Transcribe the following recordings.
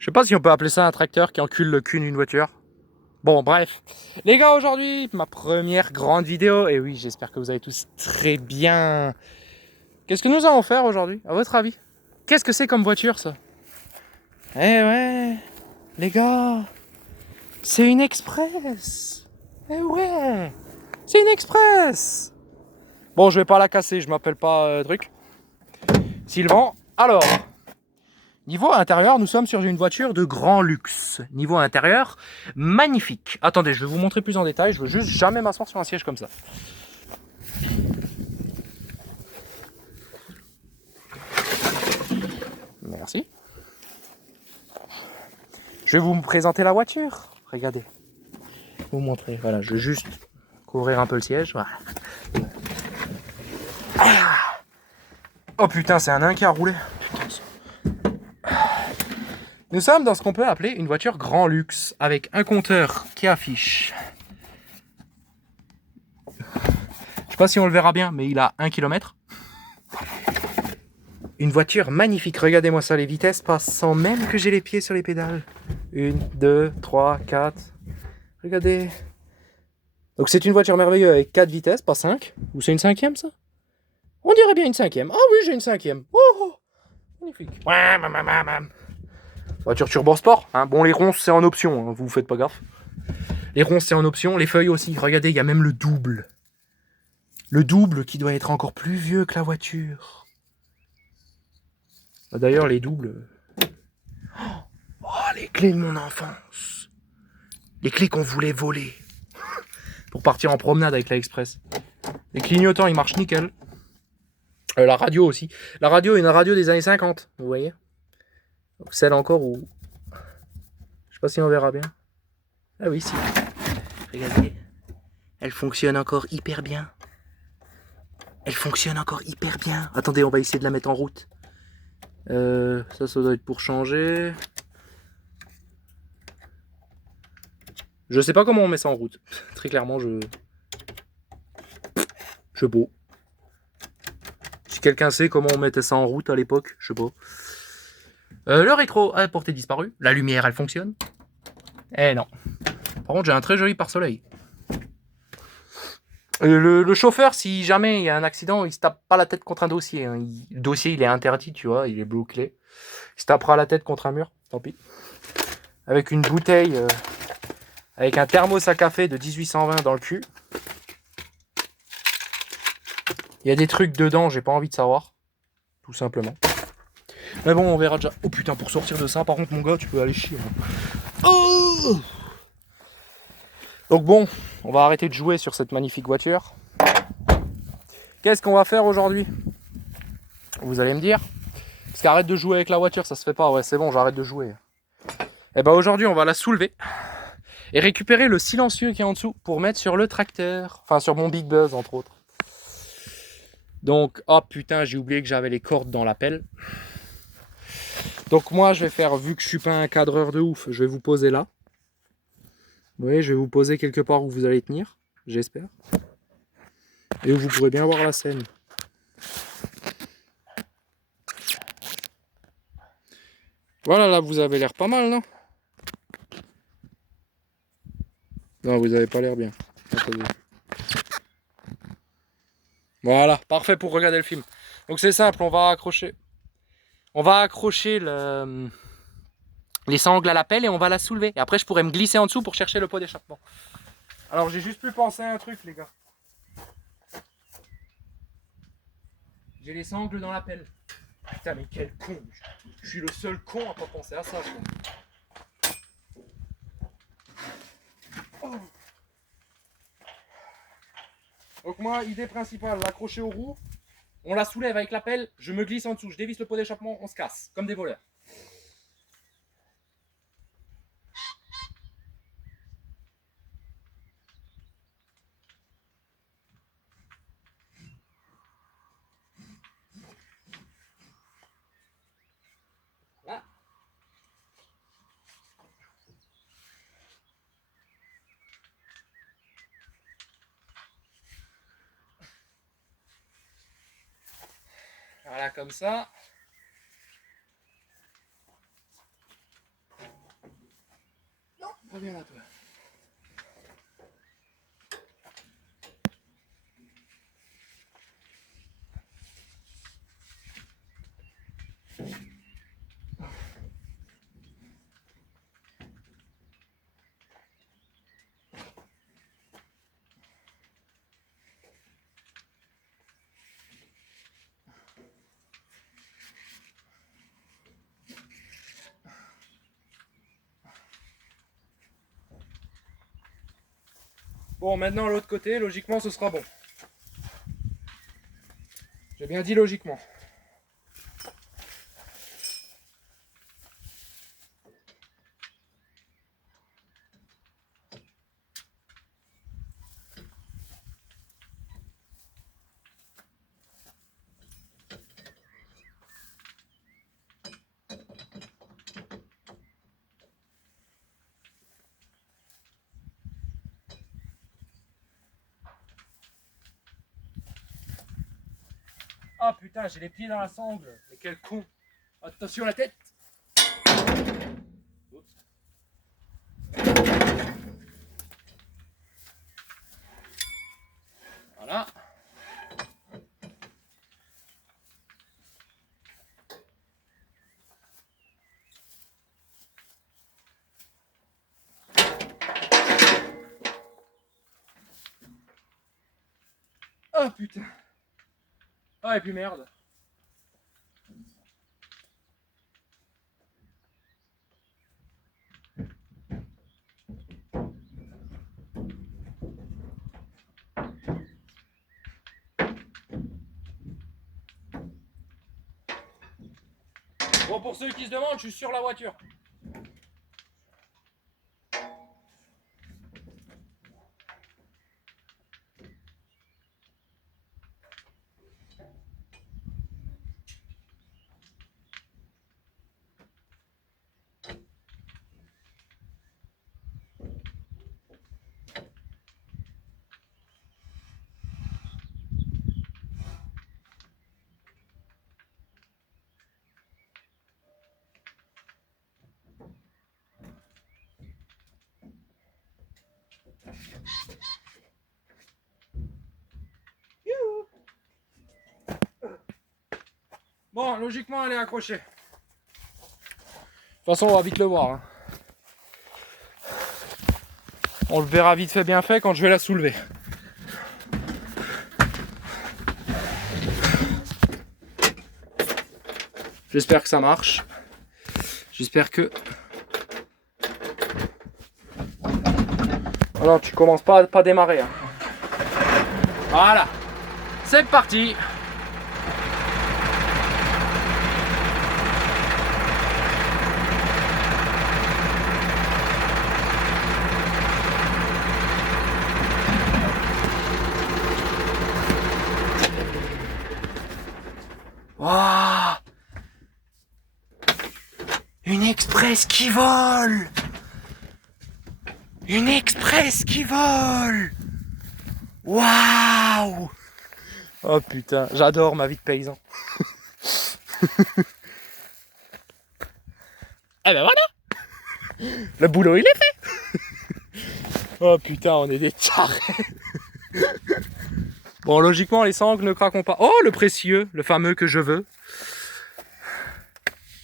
Je sais pas si on peut appeler ça un tracteur qui encule le cul d'une voiture. Bon, bref. Les gars, aujourd'hui, ma première grande vidéo. Et oui, j'espère que vous allez tous très bien. Qu'est-ce que nous allons faire aujourd'hui, à votre avis? Qu'est-ce que c'est comme voiture, ça? Eh ouais, les gars, c'est une Express. Eh ouais, c'est une Express. Bon, je vais pas la casser, je m'appelle pas truc. Sylvain. Alors, niveau intérieur, nous sommes sur une voiture de grand luxe. Niveau intérieur, magnifique. Attendez, je vais vous montrer plus en détail. Je veux juste jamais m'asseoir sur un siège comme ça. Merci. Je vais vous présenter la voiture. Regardez. Vous montrer. Voilà, je vais juste couvrir un peu le siège. Voilà. Oh putain, c'est un nain qui a roulé. Nous sommes dans ce qu'on peut appeler une voiture grand luxe, avec un compteur qui affiche. Je sais pas si on le verra bien, mais il a 1 km. Une voiture magnifique, regardez-moi ça, les vitesses passent sans même que j'ai les pieds sur les pédales. 1, 2, 3, 4. Regardez. Donc c'est une voiture merveilleuse avec 4 vitesses, pas 5. Ou c'est une cinquième ça? On dirait bien une cinquième. Ah oui, j'ai une cinquième. Oh, magnifique. Voiture turbo sport. Hein. Bon, les ronces c'est en option, hein. Vous faites pas gaffe. Les ronces c'est en option, les feuilles aussi. Regardez, il y a même le double. Le double qui doit être encore plus vieux que la voiture. D'ailleurs, les doubles... Oh, les clés de mon enfance. Les clés qu'on voulait voler. Pour partir en promenade avec la Express. Les clignotants, ils marchent nickel. La radio aussi. La radio est une radio des années 50, vous voyez. Donc celle encore où... Je sais pas si on verra bien. Ah oui, si. Regardez. Elle fonctionne encore hyper bien. Elle fonctionne encore hyper bien. Attendez, on va essayer de la mettre en route. Ça doit être pour changer. Je sais pas comment on met ça en route. Très clairement, je sais pas. Si quelqu'un sait comment on mettait ça en route à l'époque, je sais pas. Le rétro a portée disparu. La lumière, elle fonctionne. Eh non. Par contre, j'ai un très joli pare-soleil. Le chauffeur, si jamais il y a un accident, il se tape pas la tête contre un dossier. Hein. Le dossier, il est interdit, tu vois, il est bouclé. Il se tapera la tête contre un mur, tant pis. Avec une bouteille, avec un thermos à café de 1820 dans le cul. Il y a des trucs dedans, j'ai pas envie de savoir. Tout simplement. Mais bon, on verra déjà. Oh putain, pour sortir de ça, par contre, mon gars, tu peux aller chier. Hein. Oh, donc bon, on va arrêter de jouer sur cette magnifique voiture. Qu'est-ce qu'on va faire aujourd'hui? Vous allez me dire. Parce qu'arrête de jouer avec la voiture, ça se fait pas. Ouais, c'est bon, j'arrête de jouer. Et ben aujourd'hui, on va la soulever et récupérer le silencieux qui est en dessous pour mettre sur le tracteur. Enfin, sur mon Big Buzz, entre autres. Donc, oh putain, j'ai oublié que j'avais les cordes dans la pelle. Donc moi, je vais faire, vu que je suis pas un cadreur de ouf, je vais vous poser là. Vous voyez, je vais vous poser quelque part où vous allez tenir, j'espère. Et où vous pourrez bien voir la scène. Voilà, là, vous avez l'air pas mal, non? Non, vous avez pas l'air bien. Attendez. Voilà, parfait pour regarder le film. Donc c'est simple, on va accrocher. On va accrocher les sangles à la pelle et on va la soulever. Et après, je pourrais me glisser en dessous pour chercher le pot d'échappement. Alors, j'ai juste pu penser à un truc, les gars. J'ai les sangles dans la pelle. Putain, mais quel con. Je suis le seul con à pas penser à ça. Oh. Donc moi, idée principale, l'accrocher aux roues. On la soulève avec la pelle, je me glisse en dessous, je dévisse le pot d'échappement, on se casse, comme des voleurs. Là. Voilà, comme ça. Reviens là, toi. Bon, maintenant l'autre côté, logiquement ce sera bon. J'ai bien dit logiquement. Ah putain, j'ai les pieds dans la sangle. Mais quel con. Attention à la tête. Oups. Voilà. Ah putain. Ah et puis merde. Bon, pour ceux qui se demandent, je suis sur la voiture. Bon, logiquement, elle est accrochée. De toute façon, on va vite le voir. Hein. On le verra vite fait, bien fait quand je vais la soulever. J'espère que ça marche. J'espère que... Alors, tu commences pas à démarrer. Hein. Voilà. C'est parti. Waouh! Une express qui vole! Une express qui vole! Waouh! Oh putain, j'adore ma vie de paysan. Eh ben voilà! Le boulot il est fait! Oh putain, on est des tarés! Bon, logiquement, les sangles ne craqueront pas. Oh, le précieux, le fameux que je veux.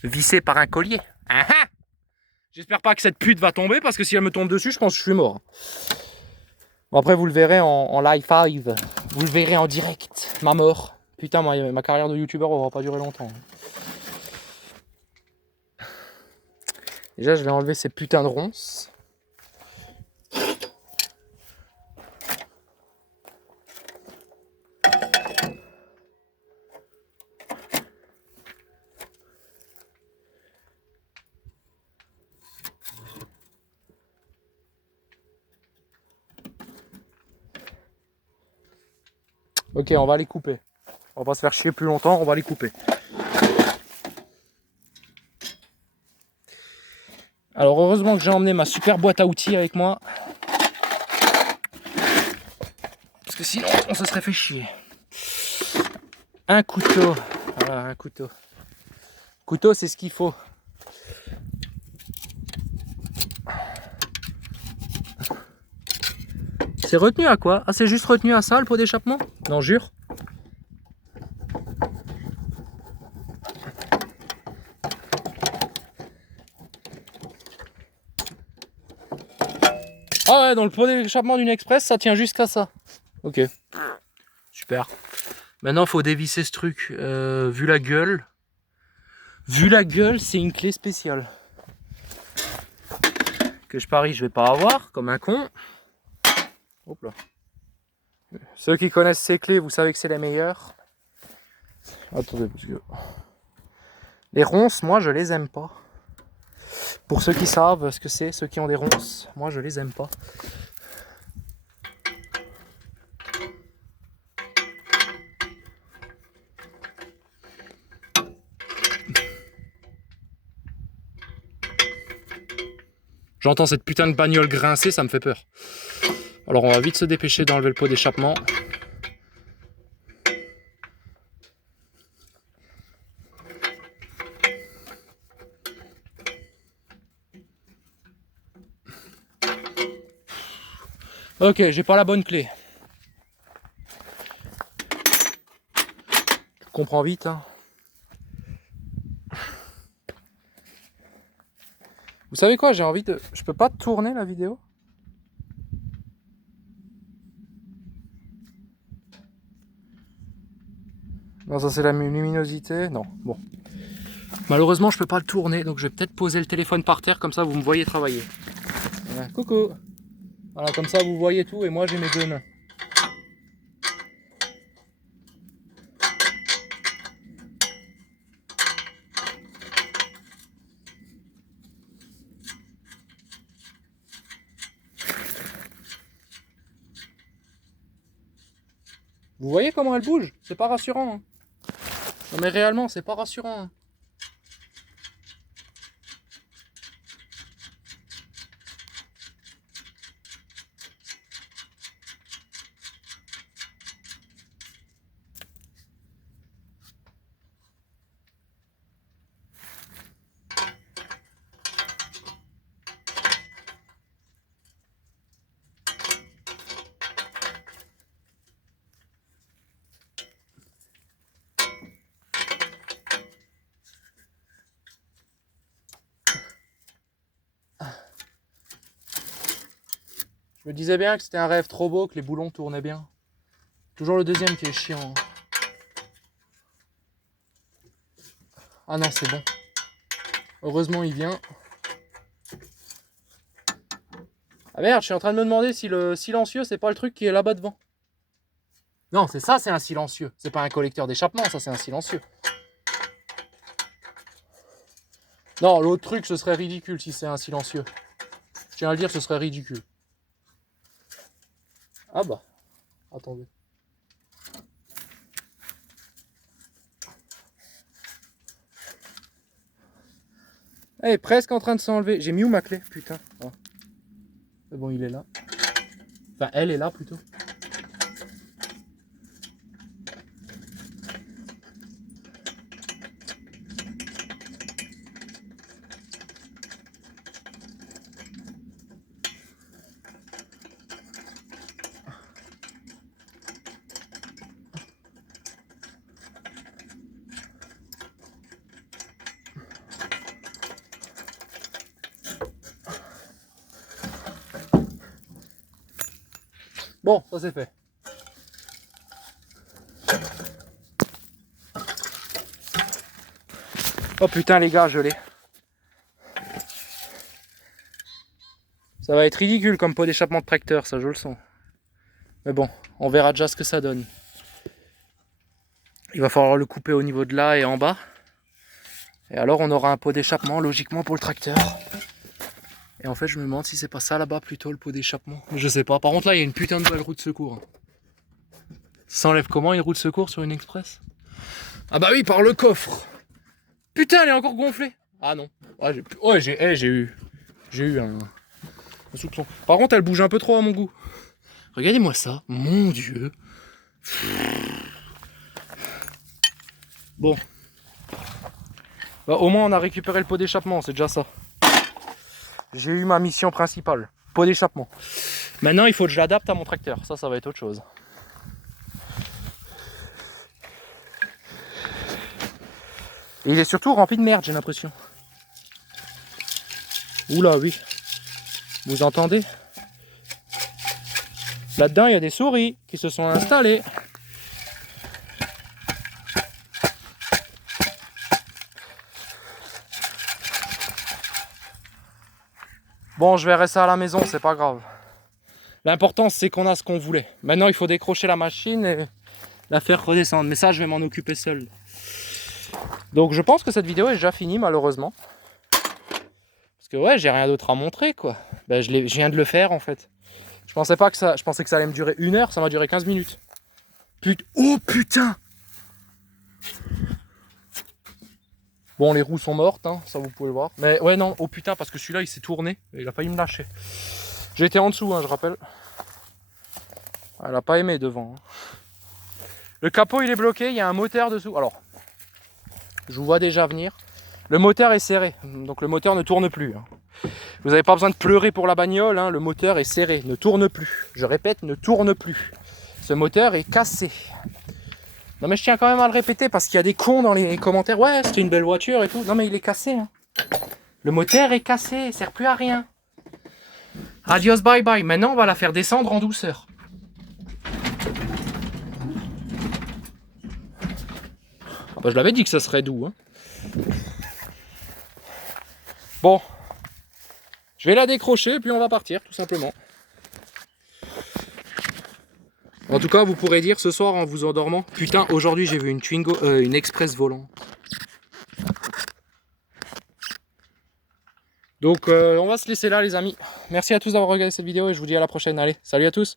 Vissé par un collier. Ah ah! J'espère pas que cette pute va tomber, parce que si elle me tombe dessus, je pense que je suis mort. Bon, après, vous le verrez en live 5. Vous le verrez en direct. Ma mort. Putain, ma carrière de youtubeur aura pas duré longtemps. Déjà, je vais enlever ces putains de ronces. Ok, on va les couper. On va pas se faire chier plus longtemps, on va les couper. Alors heureusement que j'ai emmené ma super boîte à outils avec moi. Parce que sinon on se serait fait chier. Un couteau. Voilà, un couteau. Couteau, c'est ce qu'il faut. C'est retenu à quoi? Ah, c'est juste retenu à ça, le pot d'échappement? Non, jure. Ah ouais, dans le pot d'échappement d'une Express, ça tient jusqu'à ça. Ok. Super. Maintenant, il faut dévisser ce truc. Vu la gueule, c'est une clé spéciale. Que je parie, je vais pas avoir, comme un con. Hop là. Ceux qui connaissent ces clés, vous savez que c'est les meilleures. Attendez, parce que... Les ronces, moi, je les aime pas. Pour ceux qui savent ce que c'est, ceux qui ont des ronces, moi, je les aime pas. J'entends cette putain de bagnole grincer, ça me fait peur. Alors on va vite se dépêcher d'enlever le pot d'échappement. Ok, j'ai pas la bonne clé. Je comprends vite, hein. Vous savez quoi, j'ai envie de... Je peux pas tourner la vidéo? Non, ça c'est la luminosité. Non, bon. Malheureusement, je peux pas le tourner, donc je vais peut-être poser le téléphone par terre, comme ça vous me voyez travailler. Voilà. Coucou. Voilà, comme ça vous voyez tout et moi j'ai mes deux mains. Vous voyez comment elle bouge? C'est pas rassurant. Hein. Non mais réellement, c'est pas rassurant. Hein. Je me disais bien que c'était un rêve trop beau, que les boulons tournaient bien. Toujours le deuxième qui est chiant. Ah non, c'est bon. Heureusement, il vient. Ah merde, je suis en train de me demander si le silencieux, c'est pas le truc qui est là-bas devant. Non, c'est ça, c'est un silencieux. C'est pas un collecteur d'échappement, ça, c'est un silencieux. Non, l'autre truc, ce serait ridicule si c'est un silencieux. Je tiens à le dire, ce serait ridicule. Ah bah, attendez. Elle est presque en train de s'enlever. J'ai mis où ma clé? Putain. Oh. Mais bon, il est là. Enfin, elle est là plutôt. Bon, ça c'est fait. Oh putain les gars, je l'ai. Ça va être ridicule comme pot d'échappement de tracteur, ça je le sens. Mais bon, on verra déjà ce que ça donne. Il va falloir le couper au niveau de là et en bas. Et alors on aura un pot d'échappement logiquement pour le tracteur. Et en fait je me demande si c'est pas ça là-bas plutôt le pot d'échappement. Je sais pas. Par contre là il y a une putain de belle roue de secours. Ça s'enlève comment une roue de secours sur une Express? Ah bah oui, par le coffre. Putain, elle est encore gonflée. Ah non. Ouais, j'ai eu un soupçon. Par contre, elle bouge un peu trop à mon goût. Regardez-moi ça. Mon Dieu. Bon. Bah, au moins, on a récupéré le pot d'échappement. C'est déjà ça. J'ai eu ma mission principale. Pot d'échappement. Maintenant, il faut que je l'adapte à mon tracteur. Ça va être autre chose. Et il est surtout rempli de merde, j'ai l'impression. Oula, oui. Vous entendez? Là-dedans, il y a des souris qui se sont installées. Bon, je verrai ça à la maison, c'est pas grave. L'important, c'est qu'on a ce qu'on voulait. Maintenant, il faut décrocher la machine et la faire redescendre. Mais ça, je vais m'en occuper seul. Donc, je pense que cette vidéo est déjà finie, malheureusement. Parce que ouais, j'ai rien d'autre à montrer, quoi. Ben, je viens de le faire, en fait. Je pensais que ça allait me durer 1 heure, ça m'a duré 15 minutes. Oh putain! Bon, les roues sont mortes, hein, ça vous pouvez le voir. Mais ouais, non, oh putain, parce que celui-là, il s'est tourné. Et il a failli me lâcher. J'étais en dessous, hein, je rappelle. Elle a pas aimé devant. Hein. Le capot, il est bloqué, il y a un moteur dessous. Alors, je vous vois déjà venir. Le moteur est serré, donc le moteur ne tourne plus. Hein. Vous n'avez pas besoin de pleurer pour la bagnole, hein, le moteur est serré, ne tourne plus. Je répète, ne tourne plus. Ce moteur est cassé. Non mais je tiens quand même à le répéter parce qu'il y a des cons dans les commentaires. Ouais, c'était une belle voiture et tout. Non mais il est cassé. Hein. Le moteur est cassé, il sert plus à rien. Adios, bye bye. Maintenant, on va la faire descendre en douceur. Ah bah, je l'avais dit que ça serait doux. Hein. Bon. Je vais la décrocher et puis on va partir, tout simplement. En tout cas, vous pourrez dire ce soir en vous endormant, putain, aujourd'hui j'ai vu une Twingo, une Express volant. Donc on va se laisser là les amis. Merci à tous d'avoir regardé cette vidéo et je vous dis à la prochaine. Allez, salut à tous.